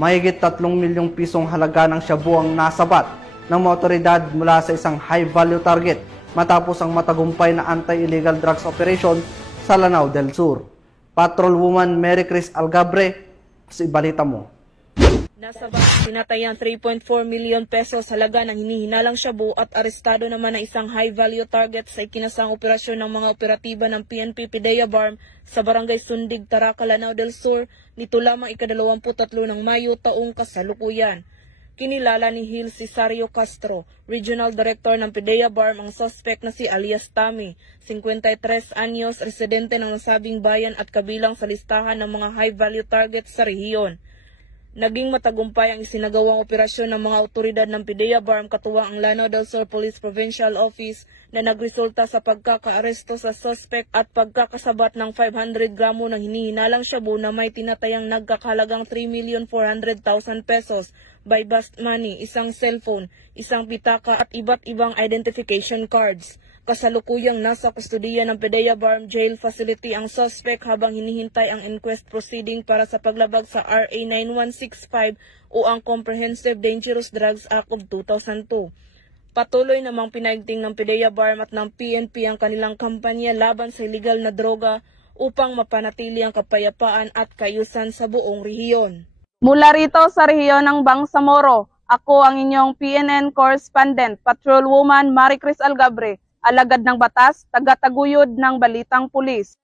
Mahigit 3 milyong pisong halaga ng shabu ang nasabat ng mga otoridad mula sa isang high-value target matapos ang matagumpay na anti-illegal drugs operation sa Lanao del Sur. Patrolwoman Mary Chris Algabre, sa ibalita mo. Nasabat, tinatayang 3.4 million pesos halaga ng hinihinalang shabu at arestado naman ang isang high-value target sa ikinasang operasyon ng mga operatiba ng PNP PIDEA BARM sa Barangay Sundig, Taraca, Lanao del Sur nito lamang ika-23 ng Mayo taong kasalukuyan. Kinilala ni Gil Cesario Castro, Regional Director ng PIDEA BARM, ang suspect na si alias Tami, 53 anyos, residente ng nasabing bayan at kabilang sa listahan ng mga high-value targets sa rehiyon. Naging matagumpay ang isinagawang operasyon ng mga otoridad ng PIDEA BARM katuwang ang Lanao del Sur Police Provincial Office na nagresulta sa pagkakaaresto sa suspect at pagkakasabat ng 500 gramo ng hinihinalang shabu na may tinatayang nagkakahalagang 3,400,000 pesos, by bust money, isang cellphone, isang pitaka at iba't ibang identification cards. Kasalukuyang nasa kustudiya ng PIDEA BARM Jail Facility ang suspect habang hinihintay ang inquest proceeding para sa paglabag sa RA 9165 o ang Comprehensive Dangerous Drugs Act of 2002. Patuloy namang pinaigting ng PIDEA BARM at ng PNP ang kanilang kampanya laban sa illegal na droga upang mapanatili ang kapayapaan at kaayusan sa buong rehiyon. Mula rito sa rehiyon ng Bangsamoro, ako ang inyong PNN correspondent, Patrolwoman Mary Chris Algabre, alagad ng batas, taga-taguyod ng Balitang Pulis.